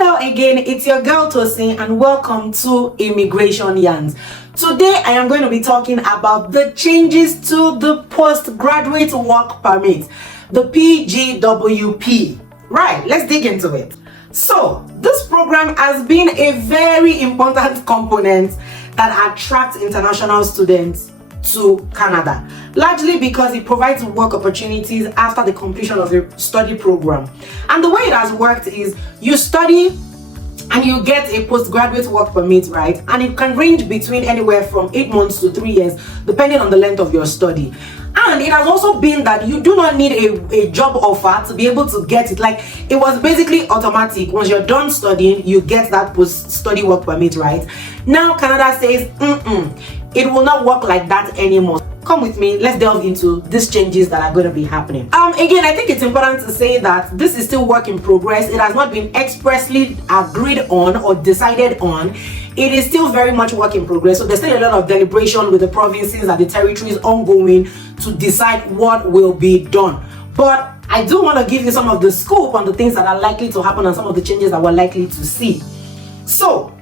Hello again, it's your girl Tosin and welcome to Immigration Yarns. Today I am going to be talking about the changes to the postgraduate work permit, the PGWP. Right, let's dig into it. So, this program has been a very important component that attracts international students to Canada, largely because it provides work opportunities after the completion of the study program. And the way it has worked is you study and you get a postgraduate work permit, right? And it can range between anywhere from 8 months to 3 years, depending on the length of your study. And it has also been that you do not need a job offer to be able to get it. Like, it was basically automatic. Once you're done studying, you get that post-study work permit, right? Now Canada says, it will not work like that anymore. Come with me, let's delve into these changes that are going to be happening. Again, I think it's important to say that this is still work in progress. It has not been expressly agreed on or decided on. It is still very much work in progress. So there's still a lot of deliberation with the provinces and the territories ongoing to decide what will be done. But I do want to give you some of the scope on the things that are likely to happen and some of the changes that we're likely to see. So,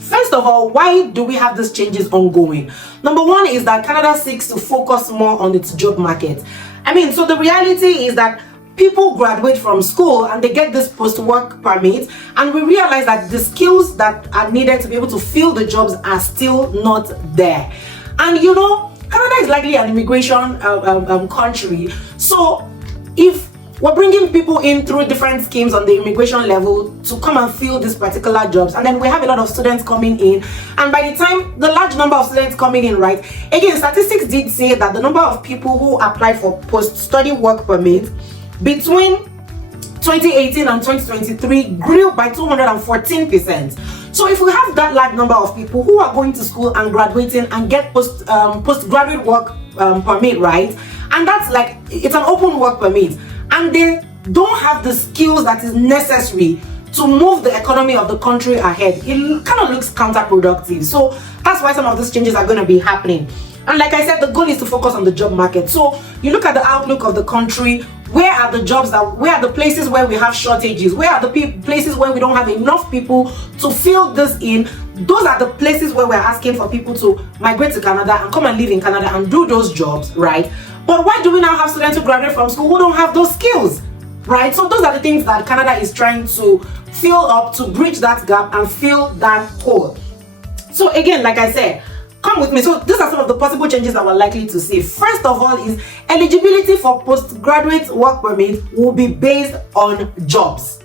first of all, why do we have these changes ongoing? Number one is that Canada seeks to focus more on its job market. So the reality is that people graduate from school and they get this post-work permit, and we realize that the skills that are needed to be able to fill the jobs are still not there. And Canada is likely an immigration country. So if we're bringing people in through different schemes on the immigration level to come and fill these particular jobs, and then we have a lot of students coming in, and by the time the large number of students coming in, right, again, statistics did say that the number of people who apply for post-study work permit between 2018 and 2023 grew by 214%. So if we have that large number of people who are going to school and graduating and get postgraduate work permit, right, and that's like, it's an open work permit, and they don't have the skills that is necessary to move the economy of the country ahead, it kind of looks counterproductive. So that's why some of these changes are going to be happening. And like I said, the goal is to focus on the job market. So you look at the outlook of the country. Where are the jobs where are the places where we have shortages? Where are the places where we don't have enough people to fill this in? Those are the places where we're asking for people to migrate to Canada and come and live in Canada and do those jobs, right? But why do we now have students who graduate from school who don't have those skills, right? So those are the things that Canada is trying to fill up, to bridge that gap and fill that hole. So again, like I said, come with me. So these are some of the possible changes that we're likely to see. First of all is eligibility for postgraduate work permit will be based on jobs.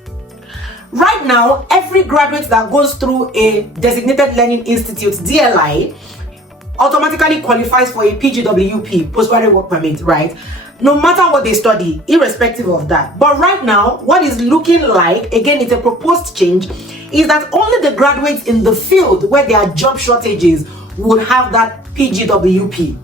Right now, every graduate that goes through a designated learning institute, DLI, automatically qualifies for a PGWP, postgraduate work permit, right? No matter what they study, irrespective of that. But right now, what is looking like, again, it's a proposed change, is that only the graduates in the field where there are job shortages would have that PGWP,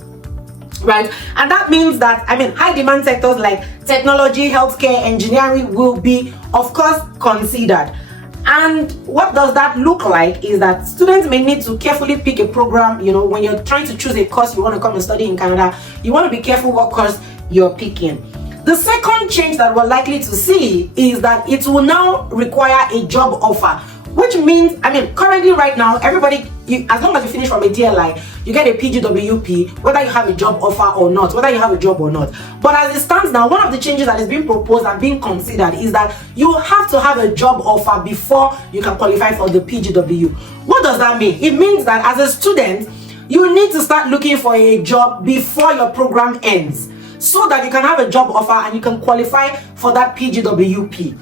right? And that means that, high demand sectors like technology, healthcare, engineering will be, of course, considered. And what does that look like is that students may need to carefully pick a program. When you're trying to choose a course you want to come and study in Canada, you want to be careful what course you're picking. The second change that we're likely to see is that it will now require a job offer, which means, currently right now, everybody, as long as you finish from a DLI, you get a PGWP, whether you have a job offer or not, whether you have a job or not. But as it stands now, one of the changes that is being proposed and being considered is that you have to have a job offer before you can qualify for the PGW. What does that mean? It means that as a student, you need to start looking for a job before your program ends, so that you can have a job offer and you can qualify for that PGWP,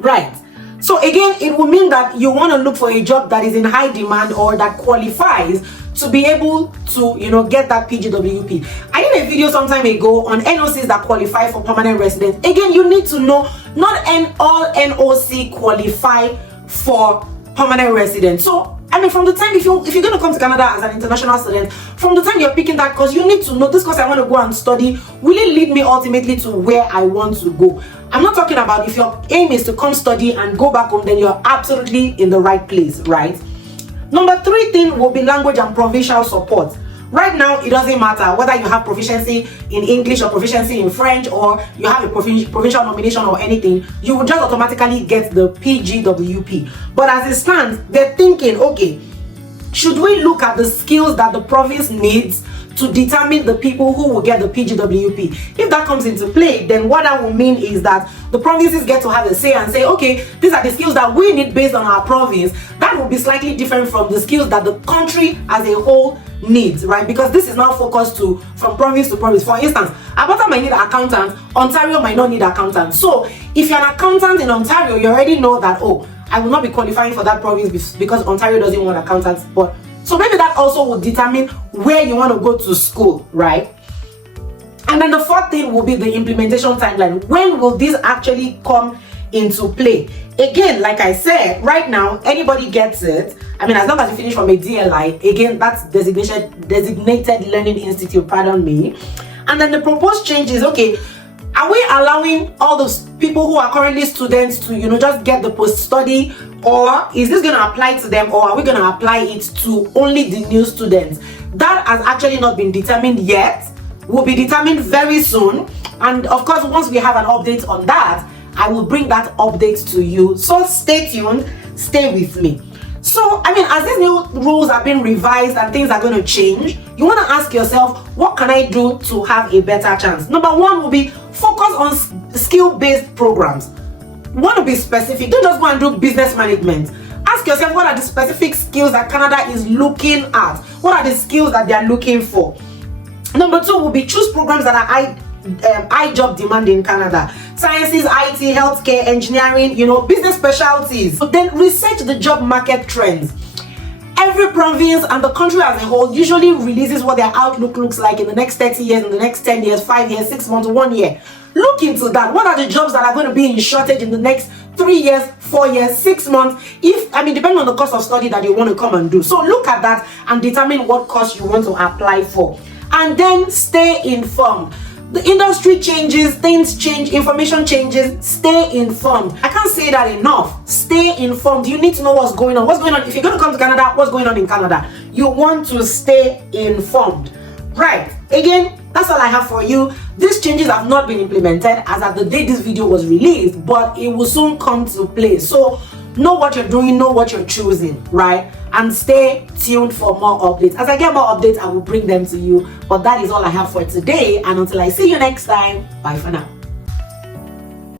right? So again, it will mean that you want to look for a job that is in high demand or that qualifies to be able to, get that PGWP. I did a video some time ago on NOCs that qualify for permanent residence. Again, you need to know not all NOC qualify for permanent residence. So from the time, if you're going to come to Canada as an international student, from the time you're picking that course, you need to know, this course I want to go and study, will it lead me ultimately to where I want to go? I'm not talking about if your aim is to come study and go back home, then you're absolutely in the right place, right? Number 3 thing will be language and provincial support. Right now, it doesn't matter whether you have proficiency in English or proficiency in French, or you have a provincial nomination or anything, you will just automatically get the PGWP. But as it stands, they're thinking, okay, should we look at the skills that the province needs to determine the people who will get the PGWP? If that comes into play, then what that will mean is that the provinces get to have a say and say, okay, these are the skills that we need based on our province. That will be slightly different from the skills that the country as a whole needs, right? Because this is now focused from province to province. For instance, Alberta might need an accountant, Ontario might not need an accountant. So if you're an accountant in Ontario, you already know that, oh, I will not be qualifying for that province because Ontario doesn't want accountants. But so maybe that also will determine where you want to go to school, right? And then the fourth thing will be the implementation timeline. When will this actually come into play? Again, like I said, right now, anybody gets it. I mean, as long as you finish from a DLI, again, that's designated learning institute, pardon me. And then the proposed changes, okay, are we allowing all those people who are currently students to, just get the post-study, or is this going to apply to them, or are we going to apply it to only the new students? That has actually not been determined yet. Will be determined very soon. And of course, once we have an update on that, I will bring that update to you. So stay tuned, stay with me. So, I mean, as these new rules are being revised and things are going to change, you want to ask yourself, what can I do to have a better chance? Number one will be focus on skill-based programs. Want to be specific. Don't just go and do business management. Ask yourself, what are the specific skills that Canada is looking at? What are the skills that they are looking for? Number two will be choose programs that are high job demand in Canada. Sciences, IT, healthcare, engineering, business specialties. But then research the job market trends. Every province and the country as a whole usually releases what their outlook looks like in the next 30 years, in the next 10 years, 5 years, 6 months, 1 year. Look into that. What are the jobs that are going to be in shortage in the next 3 years, 4 years, 6 months, depending on the course of study that you want to come and do. So look at that and determine what course you want to apply for. And then stay informed. The industry changes, things change, information changes. Stay informed. I can't say that enough. Stay informed. You need to know what's going on. What's going on? If you're going to come to Canada, what's going on in Canada? You want to stay informed. Right. Again, that's all I have for you. These changes have not been implemented as at the day this video was released, but it will soon come to play. So know what you're doing, know what you're choosing, right? And stay tuned for more updates. As I get more updates, I will bring them to you. But that is all I have for today. And until I see you next time, bye for now.